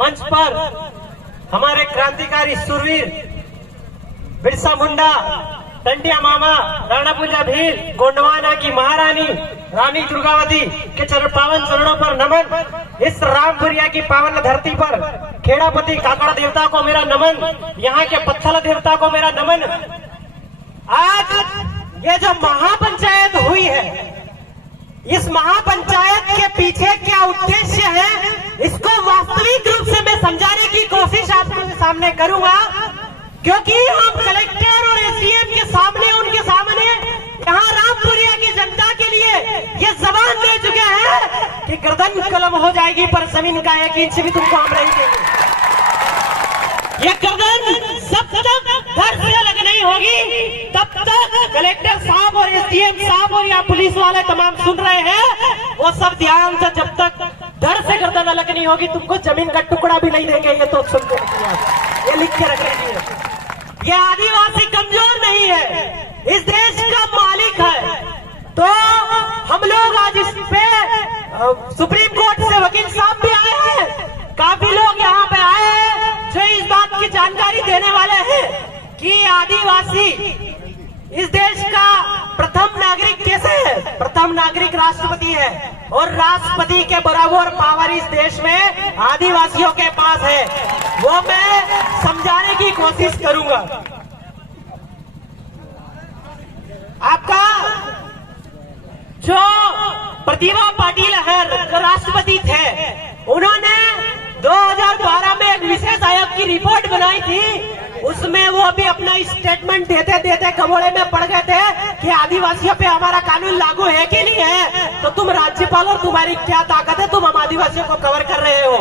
मंच पर हमारे क्रांतिकारी सुरवीर बिरसा मुंडा, टंटिया मामा, राणा पूजा भील, गोंडवाना की महारानी रानी दुर्गावती के पावन चरणों पर नमन। इस रामपुरिया की पावन धरती पर खेड़ापति काकड़ा देवता को मेरा नमन, यहाँ के पत्थल देवता को मेरा नमन। आज ये जो महापंचायत हुई है, इस महापंचायत के पीछे क्या उद्देश्य है, इसको वास्तविक रूप से मैं समझाने की कोशिश आपके सामने करूंगा, क्योंकि हम कलेक्टर और एसडीएम के सामने, उनके सामने यहाँ रामपुरिया की जनता के लिए ये जबान दे चुके हैं कि गर्दन कलम हो जाएगी पर जमीन का 1 इंच भी तुमको हम नहीं देंगे। ये गर्दन जब तक घर से अलग नहीं होगी तब तक कलेक्टर साहब और एसडीएम साहब और यहाँ पुलिस वाले तमाम सुन रहे हैं, वो सब ध्यान से, जब तक घर से गर्दन अलग नहीं होगी तुमको जमीन का टुकड़ा भी नहीं देंगे। ये तो सुन के रखिए, ये लिख के रखेंगे। ये आदिवासी कमजोर नहीं है, इस देश का मालिक है। तो हम लोग आज इस पे सुप्रीम कोर्ट से वकील साहब भी आए हैं, काफी लोग यहाँ पे आए हैं जो इस बात की जानकारी देने वाले हैं कि आदिवासी इस देश का प्रथम नागरिक कैसे है। प्रथम नागरिक राष्ट्रपति है और राष्ट्रपति के बराबर पावर इस देश में आदिवासियों के पास है, वो मैं समझाने की कोशिश करूंगा। आपका जो प्रतिभा पाटिल है, जो राष्ट्रपति थे, उन्होंने 2012 में एक विशेष आयोग की रिपोर्ट बनाई थी, उसमें वो भी अपना स्टेटमेंट देते देते खबोड़े में पड़ गए थे कि आदिवासियों पे हमारा कानून लागू है कि नहीं है, तो तुम राज्यपाल और तुम्हारी क्या ताकत है, तुम हम आदिवासियों को कवर कर रहे हो,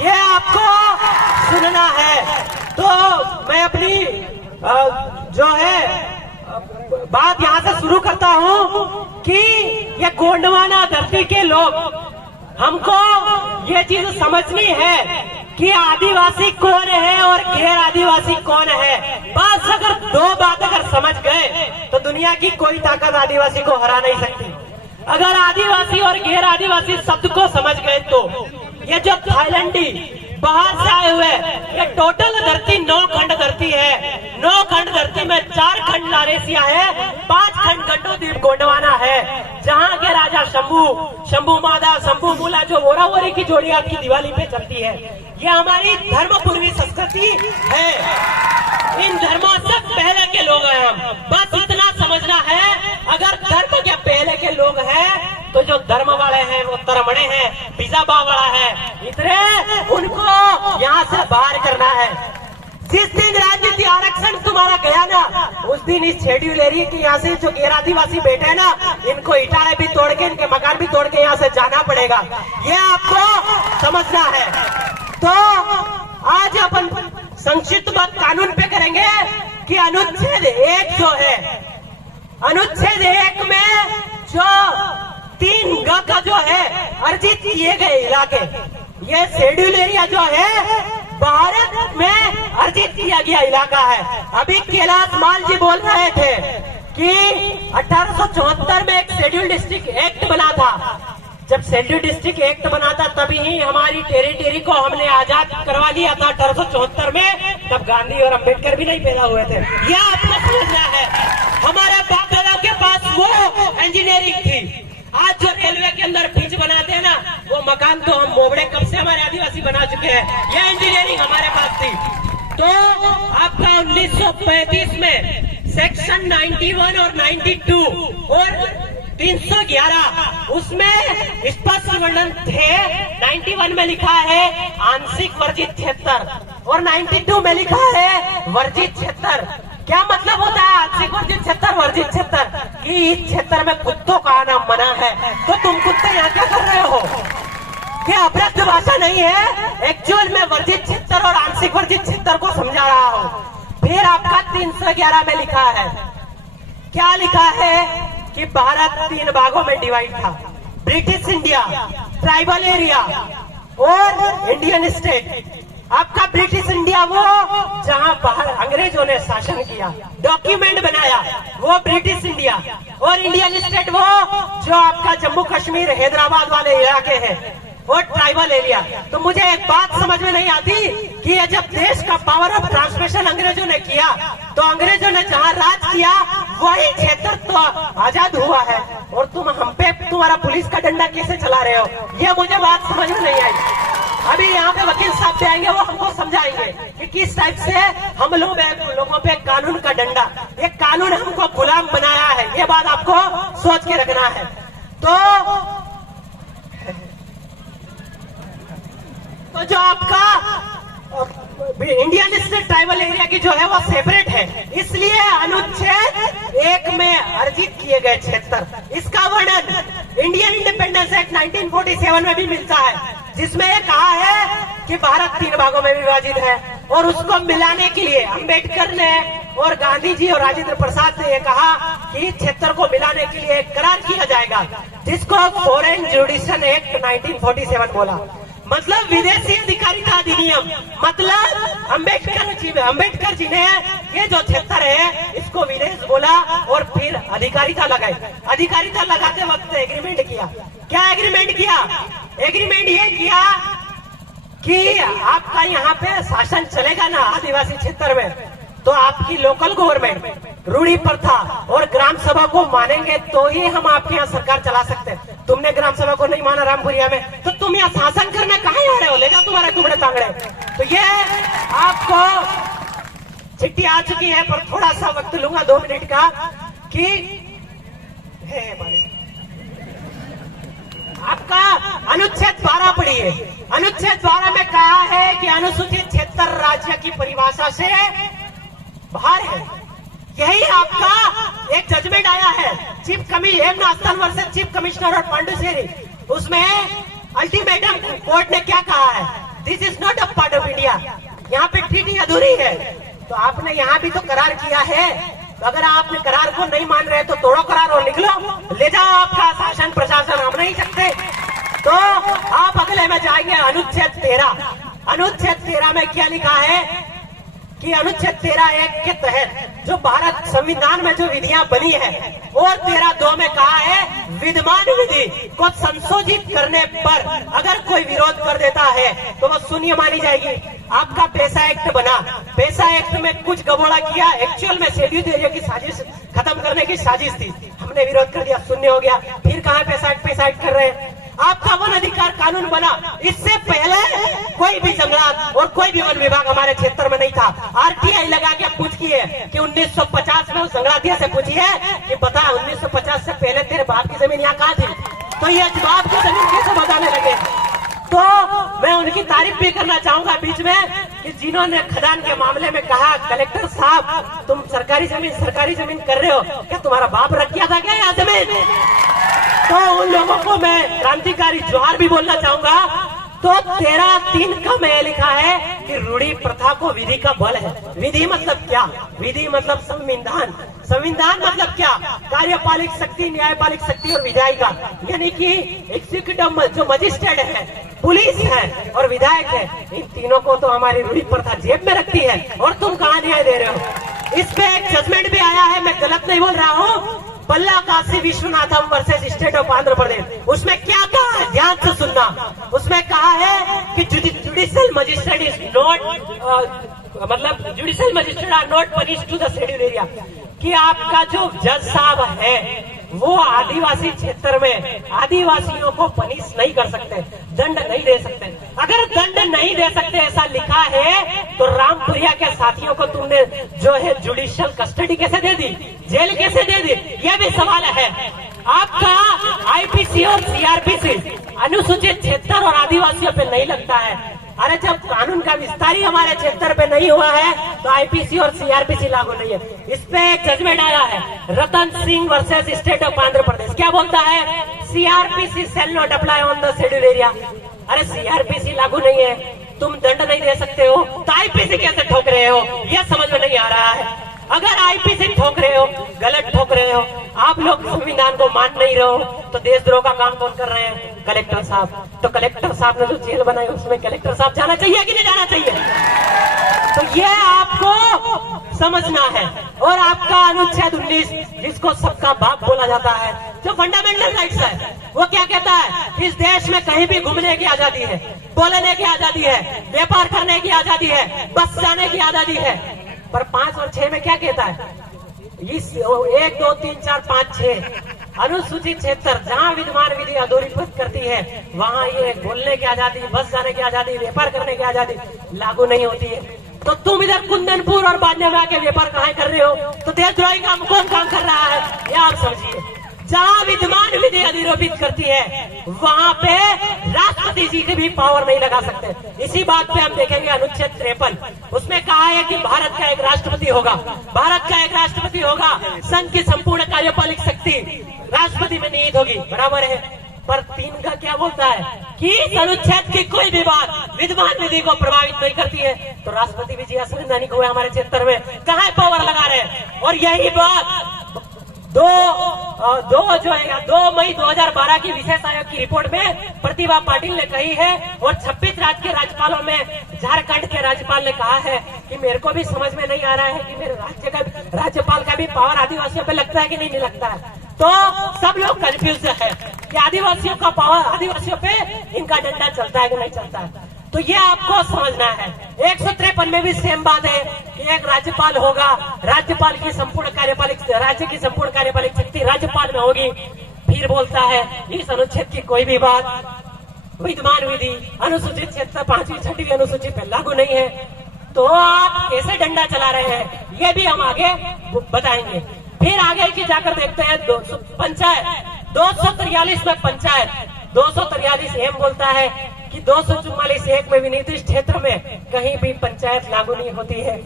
ये आपको सुनना है। तो मैं अपनी जो है बात यहाँ से शुरू करता हूँ कि ये गोंडवाना धरती के लोग, हमको ये चीज समझनी है कि आदिवासी कौन है और गैर आदिवासी कौन है। बस अगर 2 बात अगर समझ गए तो दुनिया की कोई ताकत आदिवासी को हरा नहीं सकती। अगर आदिवासी और गैर आदिवासी शब्द को समझ गए तो ये जो थाईलैंडी बाहर से आए हुए, ये टोटल धरती 9 खंड धरती है। 9 खंड धरती में 4 खंड नारेसिया है, 5 खंड गंडोद्वीप गोंडवाना है, जहाँ के राजा शंभू मादा, शंभू मूला, जो वोरावोरी की जोड़ी आपकी दिवाली पे चलती है, ये हमारी धर्म पूर्वी संस्कृति है। इन धर्मों से पहले के लोग हैं हम, बस इतना समझना है। अगर धर्म के पहले के लोग हैं तो जो धर्म वाले हैं वो तरमणे हैं, पिजाबा वाला है, इतने उनको यहाँ से बाहर करना है। जिस दिन राजनीति आरक्षण तुम्हारा गया ना, उस दिन इस शेड्यूल एरिया के यहाँ से जो गैर आदिवासी बैठे हैं ना, इनको इटारे भी तोड़ के, इनके मकान भी तोड़ के यहाँ से जाना पड़ेगा, ये आपको समझना है। तो आज अपन संक्षिप्त बात कानून पे करेंगे कि अनुच्छेद 1 जो है, अनुच्छेद 1 में जो 3 ग का जो है अर्जित किए गए इलाके, ये शेड्यूल एरिया जो है भारत में अर्जित किया गया इलाका है। अभी कैलाश माल जी बोल रहे थे कि 1874 में एक शेड्यूल डिस्ट्रिक्ट एक्ट बना था। जब शेड्यूल डिस्ट्रिक्ट एक्ट बना था तभी ही हमारी टेरिटरी को हमने आजाद करवा लिया था 1874 में। तब गांधी और अंबेडकर भी नहीं पैदा हुए थे, यह आपको समझना है। हमारे बाप दादा के पास वो इंजीनियरिंग थी। आज जो रेलवे के अंदर ब्रिज बनाते हैं ना, वो मकान तो हम मोबड़े कब से हमारे आदिवासी बना चुके हैं, ये इंजीनियरिंग हमारे पास थी। तो आपका 1935 में सेक्शन 91 और 92 और 311 उसमें स्पष्ट वर्णन थे। 91 में लिखा है आंशिक वर्जित क्षेत्र और 92 में लिखा है वर्जित क्षेत्र। क्या मतलब होता है आंशिक वर्जित क्षेत्र, वर्जित क्षेत्र? कि इस क्षेत्र में कुत्तों का आना मना है, तो तुम कुत्ते यहाँ क्या कर रहे हो? क्या अपराध भाषा नहीं है? एक्चुअल में वर्जित क्षेत्र और आंशिक वर्जित क्षेत्र को समझा रहा हूँ। फिर आपका 311 में लिखा है, क्या लिखा है कि भारत 3 भागों में डिवाइड था, ब्रिटिश इंडिया, ट्राइबल एरिया और इंडियन स्टेट। आपका ब्रिटिश इंडिया वो जहां बाहर अंग्रेजों ने शासन किया, डॉक्यूमेंट बनाया, वो ब्रिटिश इंडिया, और इंडियन स्टेट वो जो आपका जम्मू कश्मीर हैदराबाद वाले इलाके हैं। और ट्राइबल एरिया। तो मुझे एक बात समझ में नहीं आती कि ये जब देश का पावर ऑफ ट्रांसमिशन अंग्रेजों ने किया, तो अंग्रेजों ने जहाँ राज किया वही क्षेत्र तो आजाद हुआ है, और तुम हम पे तुम्हारा पुलिस का डंडा कैसे चला रहे हो, ये मुझे बात समझ में नहीं आई। अभी यहाँ पे वकील साहब भी आएंगे, वो हमको समझाएंगे कि किस टाइप से हम लोगों पे कानून का डंडा, ये कानून हमको गुलाम बनाया है, ये बात आपको सोच के रखना है। तो जो आपका इंडियन ट्राइबल एरिया की जो है वो सेपरेट है, इसलिए अनुच्छेद 1 में अर्जित किए गए क्षेत्र, इसका वर्णन इंडियन इंडिपेंडेंस एक्ट 1947 में भी मिलता है, जिसमें ये कहा है कि भारत 3 भागों में विभाजित है, और उसको मिलाने के लिए अंबेडकर ने और गांधी जी और राजेंद्र प्रसाद ने ये कहा कि क्षेत्र को मिलाने के लिए एक करार किया जाएगा, जिसको फॉरेन जुडिशन एक्ट 1947 बोला, मतलब विदेशी अधिकारिता अधिनियम। मतलब अंबेडकर जी ने ये जो क्षेत्र है इसको विदेश बोला, और फिर अधिकारिता लगाई। अधिकारिता लगाते वक्त एग्रीमेंट किया। क्या एग्रीमेंट किया? एग्रीमेंट ये किया कि आपका यहाँ पे शासन चलेगा ना आदिवासी क्षेत्र में, तो आपकी लोकल गवर्नमेंट रूढ़ी प्रथा और ग्राम सभा को मानेंगे तो ही हम आपके यहाँ सरकार चला सकते हैं। तुमने ग्राम सभा को नहीं माना रामपुरिया में, तो तुम यहाँ शासन करने कहाँ आ रहे हो? ले जाओ तुम्हारे टुकड़े तांगड़े। तो ये आपको चिट्ठी आ चुकी है, पर थोड़ा सा वक्त लूंगा 2 मिनट का कि आपका अनुच्छेद 12 पढ़िए। अनुच्छेद 12 में कहा है कि अनुसूचित क्षेत्र राज्य की परिभाषा से बाहर है। यही आपका एक जजमेंट आया है चीफ कमिश्नर और पांडुचेरी, उसमें अल्टीमेटम कोर्ट ने क्या कहा है? This is not a part of India, यहाँ पे ट्रीटी अधूरी है। तो आपने यहाँ भी तो करार किया है, तो अगर आपने करार को नहीं मान रहे तो तोड़ो करार और निकलो, ले जाओ आपका शासन प्रशासन, हम नहीं सकते। तो आप अगले में जाएंगे अनुच्छेद 13। अनुच्छेद 13 में क्या लिखा है कि अनुच्छेद 13(1) के तहत जो भारत संविधान में जो विधियां बनी है, और 13(2) में कहा है विद्यमान विधि को संशोधित करने पर अगर कोई विरोध कर देता है तो वो शून्य मानी जाएगी। आपका पैसा एक्ट बना, पैसा एक्ट में कुछ गबोड़ा किया, एक्चुअल में शेड्यूल एरिया की साजिश खत्म करने की साजिश थी, हमने विरोध कर दिया, शून्य हो गया। फिर कहा पैसा एक्ट कर रहे हैं। आपका वन अधिकार कानून बना, इससे पहले कोई भी जंगलात और कोई भी वन विभाग हमारे क्षेत्र में नहीं था। आरटीआई लगा के पूछिए कि 1950 में उस जंगलातिया से पूछिए कि बता 1950 से पहले तेरे बाप की जमीन यहाँ कहाँ थी, तो ये बाप की जमीन कैसे बताने लगे। तो मैं उनकी तारीफ भी करना चाहूंगा बीच में कि जिन्होंने खदान के मामले में कहा कलेक्टर साहब तुम सरकारी जमीन कर रहे हो, क्या तुम्हारा बाप रख किया था क्या यहाँ जमीन? तो उन लोगों को मैं क्रांतिकारी जोहार भी बोलना चाहूंगा। तो 13(3) का में लिखा है कि रूढ़ी प्रथा को विधि का बल है। विधि मतलब क्या? विधि मतलब संविधान। संविधान मतलब क्या? कार्यपालिक शक्ति, न्यायपालिक शक्ति और विधायिका, यानी कि एग्जीक्यूटिव जो मजिस्ट्रेट है, पुलिस है और विधायक है, इन तीनों को तो हमारी रूढ़ी प्रथा जेब में रखती है, और तुम कहाँ न्याय दे रहे हो? इस पे एक जजमेंट भी आया है, मैं गलत नहीं बोल रहा हूँ, Palla Kashi Vishwanatham versus state of Andhra Pradesh. उसमें क्या कहा है, ध्यान से सुनना। उसमें कहा है कि judicial magistrate is not judicial magistrate are not punish to the schedule area, कि आपका जो जज साहब है वो आदिवासी क्षेत्र में आदिवासियों को पनिश नहीं कर सकते, दंड नहीं दे सकते। अगर दंड नहीं दे सकते ऐसा लिखा है तो रामपुरिया के साथियों को तुमने जो है जुडिशियल कस्टडी कैसे दे दी, जेल कैसे दे दी, यह भी सवाल है। आपका आईपीसी और सीआरपीसी अनुसूचित क्षेत्र और आदिवासियों पे नहीं लगता है। अरे जब कानून का विस्तार ही हमारे क्षेत्र पे नहीं हुआ है तो आईपीसी और सीआरपीसी लागू नहीं है। इस पे एक जजमेंट आया है, Ratan Singh versus state of Andhra Pradesh. क्या बोलता है? CrPC shall not apply on the schedule area. अरे सीआरपीसी लागू नहीं है, तुम दंड नहीं दे सकते हो, तो आईपीसी कैसे ठोक रहे हो, यह समझ में नहीं आ रहा है। अगर आईपीसी ठोक रहे हो, गलत ठोक रहे हो, आप लोग संविधान को मान नहीं रहे हो, तो देशद्रोह का काम कौन कर रहे हैं? कलेक्टर साहब। तो कलेक्टर साहब ने जो जेल बनाई उसमें कलेक्टर साहब जाना चाहिए कि नहीं जाना चाहिए? तो ये आपको समझना है। और आपका अनुच्छेद 19 जिसको सबका बाप बोला जाता है, जो फंडामेंटल राइट्स है, वो क्या कहता है? इस देश में कहीं भी घूमने की आजादी है, बोलने की आजादी है, व्यापार करने की आजादी है, बस जाने की आजादी है। पर 5 और 6 में क्या कहता है? इस 1, 2, 3, 4, 5, 6 अनुसूचित क्षेत्र जहाँ विद्यमान विधि अधूरीकृत करती है, वहाँ ये बोलने की आजादी, बस जाने की आजादी, व्यापार करने की आजादी लागू नहीं होती है। तो तुम इधर कुंदनपुर और बादने में आके व्यापार कहाँ कर रहे हो? तो देशद्रोही काम कौन काम कर रहा है, ये आप समझिए। जहाँ विद्यमान विधि अधिरोपित करती है, वहाँ पे राष्ट्रपति जी की भी पावर नहीं लगा सकते। इसी बात पे हम देखेंगे अनुच्छेद 53, उसमें कहा है कि भारत का एक राष्ट्रपति होगा, भारत का एक राष्ट्रपति होगा, संघ की संपूर्ण कार्यपालिक शक्ति राष्ट्रपति में निहित होगी, बराबर है। पर 3 का क्या बोलता है कि इस अनुच्छेद की कोई भी बात विद्यमान विधि को प्रभावित नहीं करती है। तो राष्ट्रपति भी जी असंवैधानिक हुए हमारे क्षेत्र में, कहाँ पावर लगा रहे हैं? और यही बात 2 मई 2012 की विशेष आयोग की रिपोर्ट में प्रतिभा पाटिल ने कही है। और 26 राज्य के राज्यपालों में झारखंड के राज्यपाल ने कहा है कि मेरे को भी समझ में नहीं आ रहा है कि मेरे राज्य का राज्यपाल का भी पावर आदिवासियों पे लगता है कि नहीं लगता है। तो सब लोग कंफ्यूज है कि आदिवासियों का पावर, आदिवासियों पे इनका डंडा चलता है कि नहीं चलता है। तो ये आपको समझना है। 153 में भी सेम बात है कि एक राज्यपाल होगा, राज्यपाल की संपूर्ण कार्यपालिक, राज्य की संपूर्ण कार्यपालिक शक्ति राज्यपाल में होगी। फिर बोलता है इस अनुच्छेद की कोई भी बात विद्यमान विधि अनुसूचित क्षेत्र 5वीं 6वीं अनुसूची पे लागू नहीं है। तो आप कैसे डंडा चला रहे हैं, ये भी हम आगे बताएंगे। फिर आगे की जाकर देखते हैं पंचायत 243 में पंचायत 243 एम बोलता है कि 244(1) में विनिर्दिष्ट क्षेत्र में कहीं भी पंचायत लागू नहीं होती है।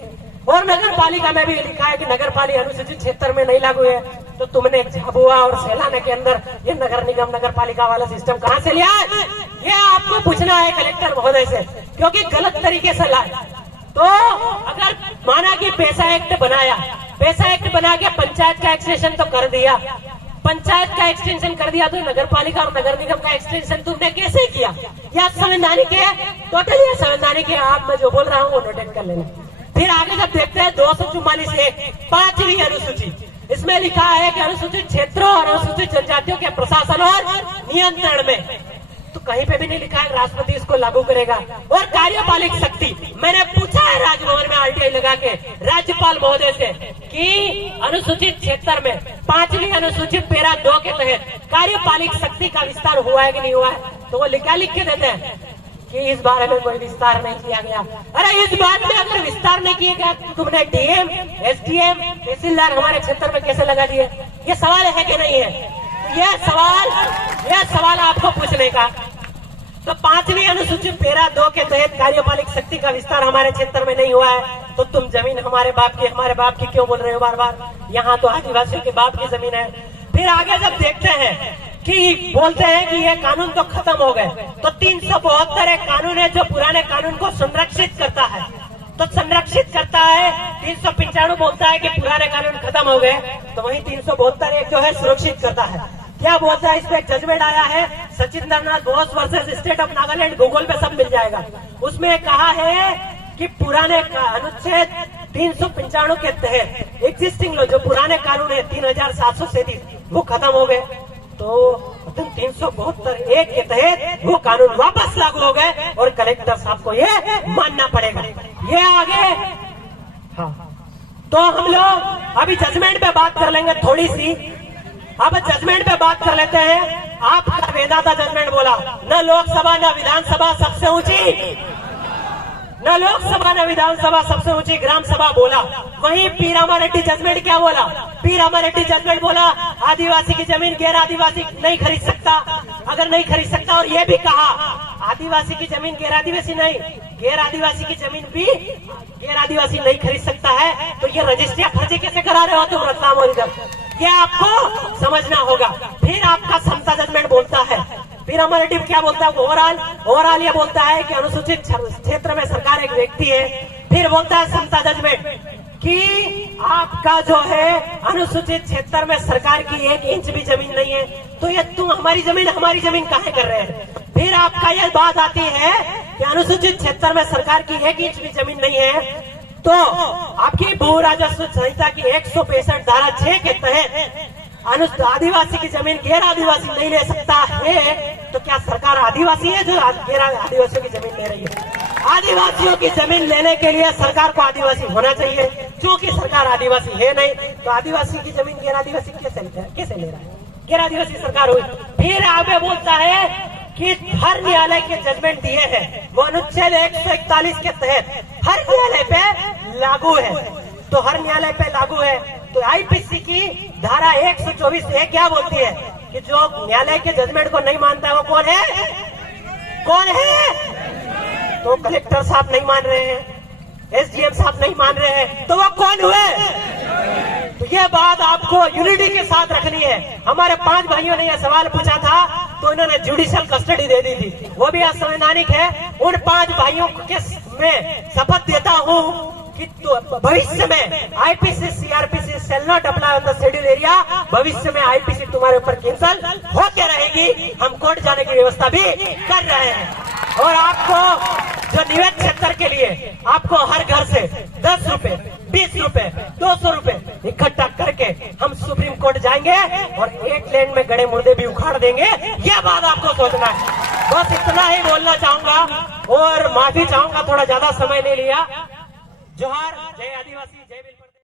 और नगर पालिका में भी लिखा है कि नगर पालिका अनुसूचित क्षेत्र में नहीं लागू है। तो तुमने झाबुआ और सेलाना के अंदर ये नगर निगम नगर पालिका वाला सिस्टम कहाँ से लिया है? ये आपको पूछना है कलेक्टर महोदय से, क्योंकि गलत तरीके से लाए। तो अगर माना कि पैसा एक्ट बनाया, पैसा एक्ट बना के पंचायत का एक्सटेंशन तो कर दिया, पंचायत का एक्सटेंशन कर दिया, तो नगर पालिका और नगर निगम का एक्सटेंशन तुमने कैसे किया? या संवैधानिक है, टोटली संवैधानिक है। आप मैं जो बोल रहा हूँ वो नोटेट कर लेना। फिर आगे जब देखते हैं 244(1) 5वीं अनुसूची, इसमें लिखा है कि अनुसूचित क्षेत्रों और अनुसूचित जनजातियों के प्रशासन और नियंत्रण में, तो कहीं पे भी नहीं लिखा है राष्ट्रपति इसको लागू करेगा। और कार्यपालिक शक्ति, मैंने पूछा है राजभवन में आरटीआई लगा के राज्यपाल महोदय से कि अनुसूचित क्षेत्र में 5वीं अनुसूचित पैरा 2 के तहत कार्यपालिक शक्ति का विस्तार हुआ है कि नहीं हुआ है? तो वो लिखा लिख के देते हैं कि इस बारे में कोई विस्तार नहीं किया गया। अरे इस बात में अगर विस्तार नहीं किया गया तो तुमने डीएम, एसडीएम, तहसीलदार हमारे क्षेत्र में कैसे लगा दिए? ये सवाल है कि नहीं है? यह सवाल आपको पूछने का। तो 5वीं अनुसूचित पैरा 2 के तहत कार्यपालिक शक्ति का विस्तार हमारे क्षेत्र में नहीं हुआ है, तो तुम जमीन हमारे बाप की क्यों बोल रहे हो बार बार? यहाँ तो आदिवासियों के बाप की जमीन है। फिर आगे जब देखते हैं कि बोलते हैं कि ये कानून तो खत्म हो गए, तो 372 एक कानून है जो पुराने कानून को संरक्षित करता है। तो संरक्षित करता है 395 बोलता है कि पुराने कानून खत्म हो गए, तो वहीं 372 एक जो है सुरक्षित करता है। क्या बोलता है? इस पे एक जजमेंट आया है Sachindranath Bose versus state of Nagaland, Google पे सब मिल जाएगा। उसमें कहा है कि पुराने अनुच्छेद 395 के तहत एग्जिस्टिंग लो, जो पुराने कानून है 3737 वो खत्म हो गए, तो 372(1) के तहत वो कानून वापस लागू हो गए और कलेक्टर साहब को ये मानना पड़ेगा। ये आगे हाँ, तो हम लोग अभी जजमेंट पे बात कर लेंगे थोड़ी सी। अब जजमेंट पे बात कर लेते हैं। आपका वेदांता जजमेंट बोला न लोकसभा न विधानसभा सबसे ऊंची, न लोकसभा न विधानसभा सबसे ऊंची ग्राम सभा बोला। वहीं पी रामारेड्डी जजमेंट क्या बोला? पी रामारेड्डी जजमेंट बोला आदिवासी की जमीन गैर आदिवासी नहीं खरीद सकता। अगर नहीं खरीद सकता, और ये भी कहा आदिवासी की जमीन गैर आदिवासी नहीं, गैर आदिवासी की जमीन भी गैर आदिवासी नहीं खरीद सकता है। तो ये रजिस्ट्रियां फर्जी कैसे करा रहे हो तुम रतलाम और इधर? ये आपको समझना होगा। फिर आपका समता जजमेंट बोलता है, फिर हमारा टीम क्या बोलता है? ओवरऑल ये बोलता है कि अनुसूचित क्षेत्र में सरकार एक व्यक्ति है। फिर बोलता है समता जजमेंट कि आपका जो है अनुसूचित क्षेत्र में सरकार की 1 इंच भी जमीन नहीं है, तो ये तुम हमारी जमीन काहे कर रहे हैं। फिर आपका यह बात आती है कि अनुसूचित क्षेत्र में सरकार की 1 इंच भी जमीन नहीं है, तो आपकी भू राजस्व संहिता की 165 धारा 6 के तहत आदिवासी की जमीन गैर आदिवासी नहीं ले सकता है। तो क्या सरकार आदिवासी है जो गैर आदिवासियों की जमीन ले रही है? आदिवासियों की जमीन लेने के लिए सरकार को आदिवासी होना चाहिए, क्योंकि सरकार आदिवासी है नहीं, तो आदिवासी की जमीन गैर आदिवासी कैसे ले रहा है? गैर आदिवासी सरकार हुई। फिर आगे बोलता है कि हर न्यायालय के जजमेंट दिए हैं, वो अनुच्छेद 141 के तहत हर न्यायालय पे लागू है। तो हर न्यायालय पे लागू है, तो आईपीसी की धारा 124 क्या बोलती है कि जो न्यायालय के जजमेंट को नहीं मानता है वो कौन है? कौन है? तो कलेक्टर साहब नहीं मान रहे हैं, एसडीएम साहब नहीं मान रहे हैं, तो वो कौन हुए? तो ये बात आपको यूनिटी के साथ रखनी है। हमारे 5 भाइयों ने यह सवाल पूछा था, तो इन्होंने जुडिशियल कस्टडी दे दी थी, वो भी असंवैधानिक है। उन 5 भाइयों के मैं शपथ देता हूँ कि तो भविष्य में IPC CrPC shall not apply on the schedule area, भविष्य में आईपीसी तुम्हारे ऊपर कैंसल होके रहेगी। हम कोर्ट जाने की व्यवस्था भी कर रहे हैं। और आपको जो निवेश क्षेत्र के लिए आपको हर घर से 10 रुपए, 20 रुपए, 200 रुपए इकट्ठा करके हम सुप्रीम कोर्ट जाएंगे और 1 लेन में गड़े मुर्दे भी उखाड़ देंगे। यह बात आपको सोचना है। बस इतना ही बोलना चाहूंगा और माफी चाहूंगा, थोड़ा ज्यादा समय ले लिया। जोहार, जय आदिवासी, जय बिल्कुल।